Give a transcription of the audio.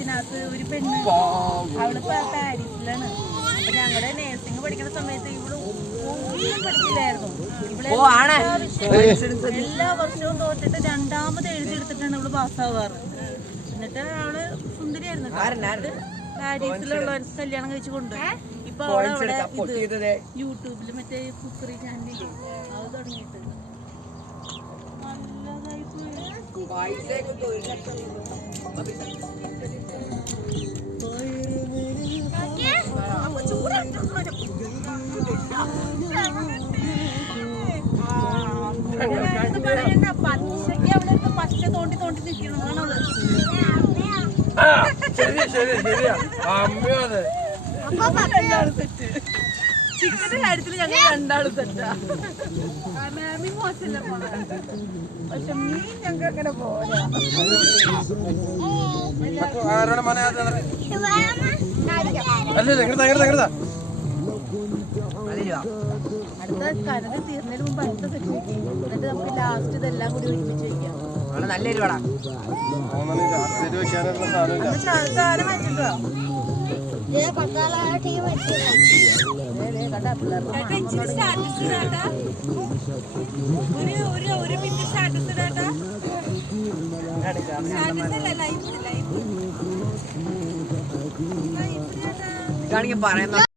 ഇതിനകത്ത് ഒരു പെണ്ണ് അവളിപ്പോ പാരീസിലാണ്. അപ്പൊ ഞങ്ങളുടെ നേഴ്സിംഗ് പഠിക്കുന്ന സമയത്ത് ഇവിടെ ഒന്നും പഠിക്കില്ലായിരുന്നു. എല്ലാ വർഷവും തോറ്റിട്ട് രണ്ടാമത് എഴുതിയെടുത്തിട്ടാണ് ഇവള് പാസ്സാവാറ്. എന്നിട്ട് അവള് സുന്ദരിയായിരുന്നു. പാരീസിലുള്ളവർ കല്യാണം കഴിച്ചു കൊണ്ടുപോയി. ഇപ്പൊ അവളവിടെ യൂട്യൂബില് മറ്റേ കുക്കറി ചാനലില്ലേ അത് തുടങ്ങിയിട്ട് നല്ലതായി പോയി. പച്ചക്ക് അവിടെ പച്ച തോണ്ടി തോണ്ടി നിൽക്കണത്. ചിക്കന്റെ കാര്യത്തിൽ ഞങ്ങൾ രണ്ടാളും തെറ്റാ. മീൻ മോശമല്ല പോണ, പക്ഷെ മീൻ ഞങ്ങൾക്ക് അങ്ങനെ പോരാ. അടുത്ത കനത് തീർന്നതിന് മുമ്പ് അടുത്ത സെറ്റ് വെക്കും. എന്നിട്ട് നമുക്ക് ലാസ്റ്റ് ഇതെല്ലാം കൂടി ഒരുമിച്ച് വെക്കാം. നല്ലൊരു സാധനം വെച്ചിട്ടോ പറയുന്ന